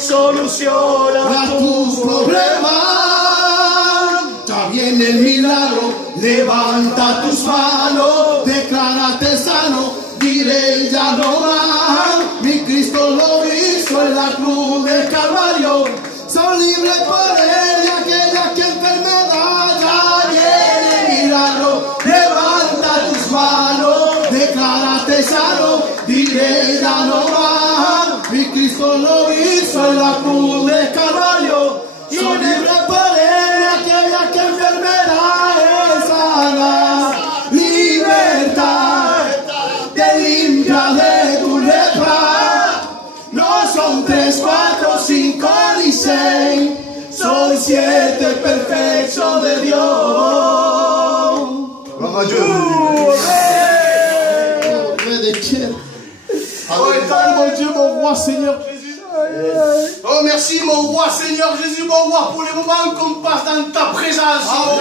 Soluciona tus problemas. Ya viene el milagro. Levanta tus manos, declárate sano, diré ya no más. Mi Cristo lo hizo en la cruz del Calvario. Son libres por él y aquella que enfermedad. Ya viene el milagro. Levanta tus manos, declárate sano, diré ya no más. Mi Cristo lo hizo en la cruz del Calvario. Son libres por él y aquella que enfermedad es sana. Libertad te limpia de tu lepra. No son 3, 4, 5 ni 6. Son 7 perfectos de Dios. Gloire à Dieu. Oh, étends mon Dieu, mon roi, Seigneur Jésus. Oh, merci, mon roi, Seigneur Jésus, mon roi, pour les moments qu'on passe dans ta présence. Oh,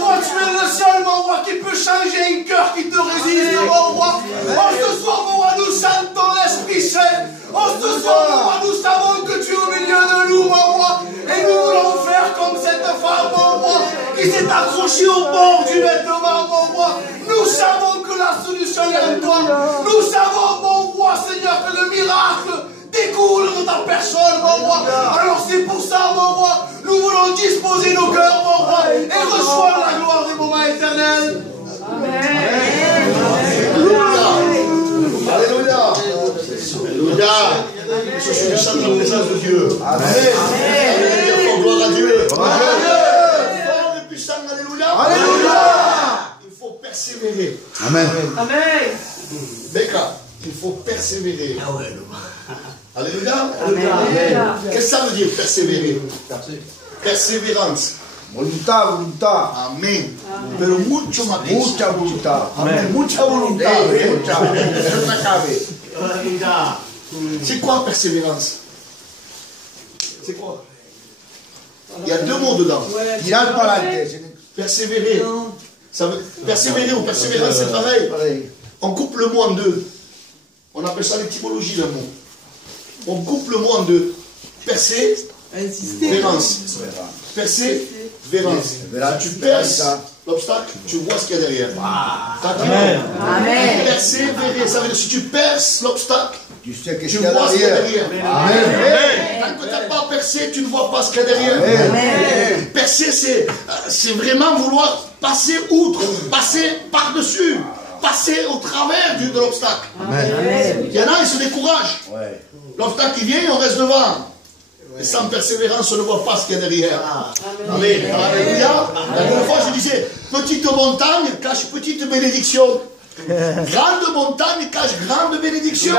toi, tu es le seul, mon roi, qui peut changer un cœur qui te résiste, mon roi. Oh, ce soir, mon roi, nous sentons l'Esprit Saint. Oh, ce soir, mon roi, nous savons que tu es au milieu de nous, mon roi. Et nous voulons faire comme cette femme, mon roi, qui s'est accrochée au bord du vêtement, mon roi. Nous savons que la solution est en toi. Nous savons, mon roi, Seigneur, que le miracle découle de ta personne, mon roi. Alors c'est pour ça, mon roi, nous voulons disposer nos cœurs, mon roi, et reçoivre la gloire des moments éternels. Amen. Alléluia. Alléluia. Je suis le chant de la présence de Dieu. Amen. Amen. Gloire à Dieu. Fort et puissant. Alléluia. Alléluia. Il faut persévérer. Amen. Amen. Becca, il faut persévérer. Alléluia. Amen. Qu'est-ce que ça veut dire persévérer? Persévérance. Voluntà. Amen. Pero mucho más. Mucha voluntà. Amen. Mucha voluntà. C'est quoi persévérance? C'est quoi? Il y a 2 mots dedans. Tirar para adelante. Persévérer. Ça veut, persévérer ou persévérance, c'est pareil. On coupe le mot en 2. On appelle ça l'étymologie d'un mot. On coupe le mot en 2. Persévérance. Persévérance. Si tu perces l'obstacle, tu vois ce qu'il y a derrière. Amen. Amen. Persévérer, ça veut dire si tu perces l'obstacle, Tu sais tu vois ce qu'il y a derrière. Amen. Tant que tu n'as pas percé, tu ne vois pas ce qu'il y a derrière. Amen. Percer, c'est vraiment vouloir passer outre, passer par-dessus, passer au travers de l'obstacle. Il y en a, ils se découragent. L'obstacle qui vient, on reste devant. Et sans persévérance, on ne voit pas ce qu'il y a derrière. Amen. Alléluia. La dernière fois, je disais, petite montagne cache petite bénédiction. Grande montagne cache grande bénédiction.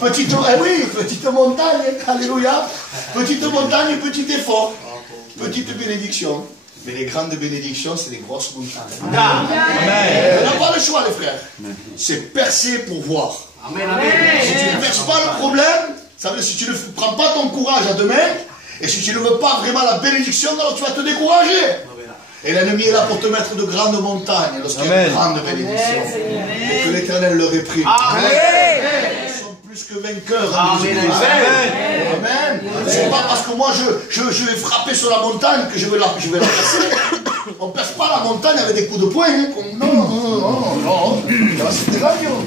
Petite montagne, alléluia. Petite montagne, petit effort. Petite bénédiction. Mais les grandes bénédictions, c'est les grosses montagnes. On n'a pas le choix, les frères. C'est percer pour voir. Si tu ne perces pas le problème, ça veut dire si tu ne prends pas ton courage à deux mains, et si tu ne veux pas vraiment la bénédiction, alors tu vas te décourager. Et l'ennemi est là pour te mettre de grandes montagnes lorsqu'il y a une grande bénédiction. Et que l'Éternel leur réprime. Ils sont plus que vainqueurs. Amen. C'est pas parce que moi je vais frapper sur la montagne que je vais la percer. On ne perce pas la montagne avec des coups de poing. Hein, non. C'est des avions.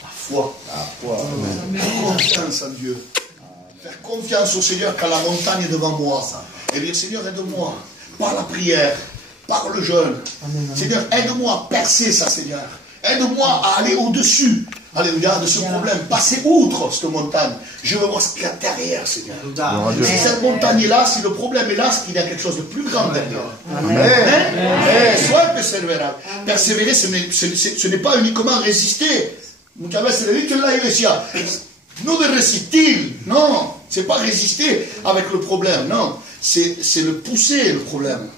La foi. Faire confiance en Dieu. Faire confiance au Seigneur quand la montagne est devant moi. Et dire Seigneur, aide-moi. Par la prière, par le jeûne. Seigneur, aide-moi à percer ça, Seigneur. Aide-moi à aller au-dessus. Alléluia, de ce problème. Passez outre cette montagne. Je veux voir ce qu'il y a derrière, Seigneur. Si cette montagne-là, si le problème est là, c'est qu'il y a quelque chose de plus grand derrière. Sois persévérant. Persévérer, ce n'est pas uniquement résister. Muchas veces le dicho en la iglesia, no de resistir. Non, c'est pas résister avec le problème. Non, c'est le pousser, le problème.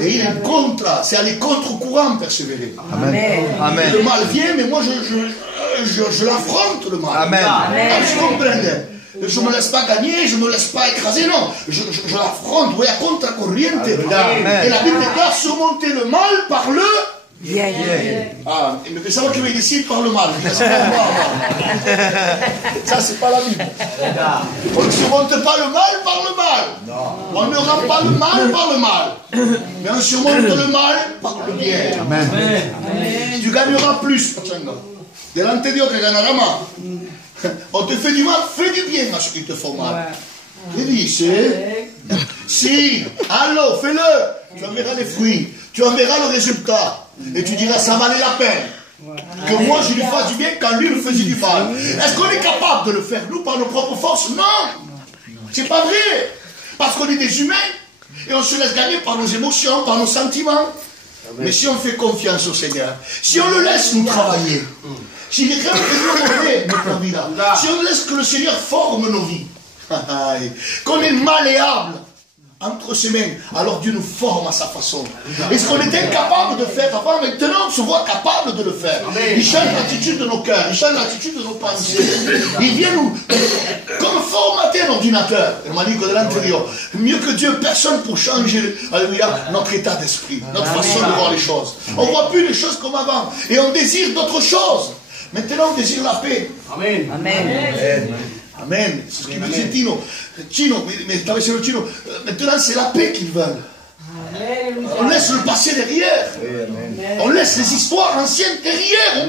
Et il est contre, c'est aller contre-courant, persévérer. Amen. Le mal vient, mais moi je l'affronte, le mal. Amen. Je comprends. Je ne me laisse pas gagner, je ne me laisse pas écraser, non. Je l'affronte, voy a contre-corriente. Et la Bible déclare surmonter le mal par le bien. Ah, mais pensavo que mi decir par le mal. Ça, c'est pas la Bible. On ne surmonte pas le mal par le mal. On ne rend pas le mal par le mal. Mais on surmonte le mal par le bien. Amen. Tu gagneras plus, Pachanga. Delante de Dios que ganará más. On te fait du mal, fais du bien à ceux qui te font mal. Il dit, si, alors fais-le. Tu en verras les fruits, tu en verras le résultat. Et tu diras, ça valait la peine. Que moi je lui fasse du bien quand lui me faisait du mal. Est-ce qu'on est capable de le faire, nous, par nos propres forces? Non. C'est pas vrai. Parce qu'on est des humains et on se laisse gagner par nos émotions, par nos sentiments. Mais si on fait confiance au Seigneur, si on le laisse nous travailler, si les grains de notre vie là, si on laisse que le Seigneur forme nos vies, qu'on est malléable entre ses mains, alors Dieu nous forme à sa façon. Et ce qu'on était incapable de faire avant, maintenant on se voit capable de le faire. Il change l'attitude de nos cœurs, il change l'attitude de nos pensées. Il vient nous, comme formater un ordinateur. Il m'a dit que de l'intérieur, mieux que Dieu, personne pour changer, alléluia, notre état d'esprit, notre façon de voir les choses. On ne voit plus les choses comme avant. Et on désire d'autres choses. Maintenant on désire la paix. Amen. Amen. Amen. C'est ce qu'il me disait Tino. Tino, mais tu avais le Tino. Maintenant, c'est la paix qu'ils veulent. On laisse le passé derrière. On laisse les histoires anciennes derrière.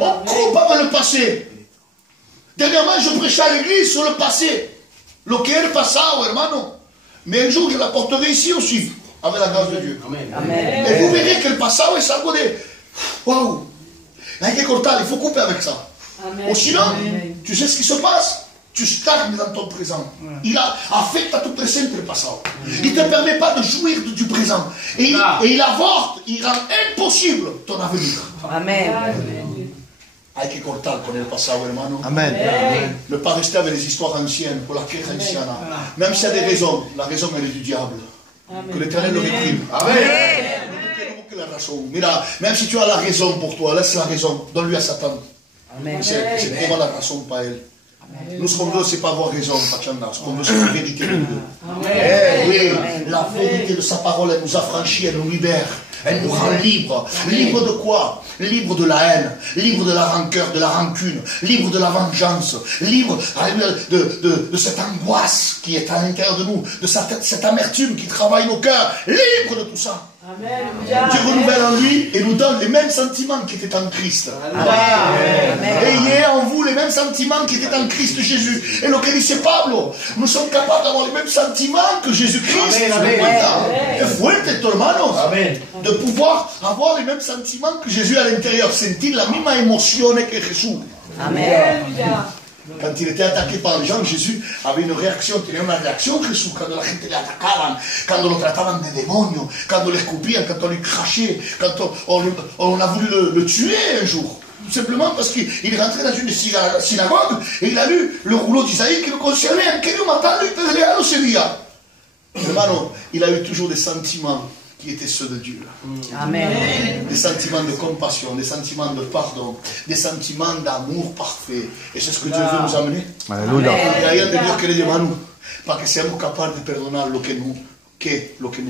On coupe avec le passé. Dernièrement, je prêchais à l'église sur le passé. Lo que era pasado, hermano. Mais un jour, je l'apporterai ici aussi, avec la grâce de Dieu. Amen. Et vous verrez que le passado est algo de... Waouh. Il faut couper avec ça. Ou sinon, tu sais ce qui se passe? Tu stagnes dans ton présent. Il affecte à tout présent le passé. Il ne te permet pas de jouir du présent. Et il avorte, il rend impossible ton avenir. Amen. Hay que cortar con el pasado, hermano. Amen. Ne pas rester avec les histoires anciennes, pour la queja ancienne. Même s'il y a des raisons, la raison elle est du diable. Que l'Éternel le réprime. Amen. La raison. Mira, même si tu as la raison pour toi, laisse la raison, donne-lui à Satan. C'est vraiment la raison, pas elle. Nous, ce qu'on veut, c'est pas avoir raison, Pachanga. Ce qu'on veut, c'est la vérité de Dieu. Oui, la vérité de sa parole, elle nous affranchit, elle nous libère. Elle nous rend libres. Libres de quoi? Libre de la haine, libre de la rancœur, de la rancune, libre de la vengeance, libre de cette angoisse qui est à l'intérieur de nous, de cette amertume qui travaille nos cœurs, libre de tout ça. Amen. Dieu renouvelle en lui et nous donne les mêmes sentiments qui étaient en Christ. Ayez en vous les mêmes sentiments qui étaient en Christ Jésus. Et lo que dice Pablo, nous sommes capables d'avoir les mêmes sentiments que Jésus-Christ. Es fuerte, hermanos. De pouvoir avoir les mêmes sentiments que Jésus à l'intérieur, sentir la misma emoción que Jésus. Amen. Quand il était attaqué par les gens, Jésus avait une réaction, tenía una réaction Jésus, quand la gente le atacaban, quand le trataban de démonio, quand on l'escoupait, quand on lui crachait, quand on a voulu le tuer un jour. Tout simplement parce qu'il rentrait dans une synagogue et il a lu le rouleau d'Isaïe qui le concernait. En quel matin lui pedreado sería. Hermano, il a eu toujours des sentiments qui étaient ceux de Dieu. Amen. Des sentiments de compassion, des sentiments de pardon, des sentiments d'amour parfait. Et c'est ce que Dieu veut nous amener. Alléluia. Il y a rien de Dios que le demande para que seamos capaces de perdonar lo que nous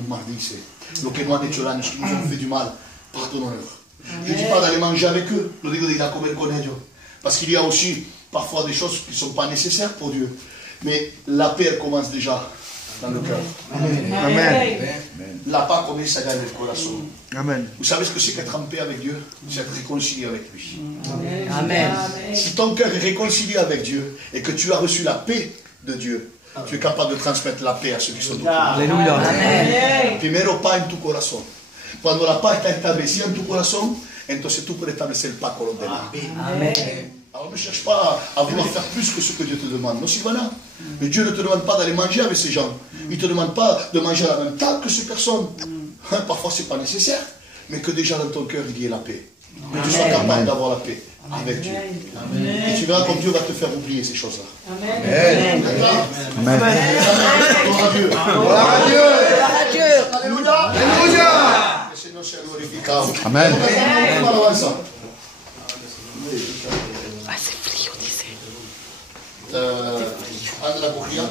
maldice, lo que nous han hecho daño, ce qui nous ont fait du mal. Pardonnons-leur. Je ne dis pas d'aller manger avec eux, lo digo de ir a comer con ellos. Parce qu'il y a aussi parfois des choses qui ne sont pas nécessaires pour Dieu. Mais la paix elle commence déjà dans le cœur. Amen. La paix commence à gagner le corazon. Amen. Vous savez ce que c'est qu'être en paix avec Dieu? C'est être réconcilié avec lui. Amen. Si ton cœur est réconcilié avec Dieu et que tu as reçu la paix de Dieu, tu es capable de transmettre la paix à ceux qui sont autour de toi. Alléluia. Amen. Primero, paz en tu corazón. Cuando la paz está establecida en tu corazón, Entonces tú puedes establecer el pacto con los demás. Amen. Alors ne cherche pas à vouloir faire plus que ce que Dieu te demande. Non, Sylvana. Mais Dieu ne te demande pas d'aller manger avec ces gens. Il ne te demande pas de manger à la même table que ces personnes. Parfois, ce n'est pas nécessaire. Mais que déjà dans ton cœur, il y ait la paix. Que tu sois capable d'avoir la paix avec Dieu. Et tu verras comme Dieu va te faire oublier ces choses-là. Amen. Amen. Gloire à Dieu. Gloire à Dieu. Alléluia. Alléluia. Le Seigneur soit glorifié. Amen. Andra Bocchia.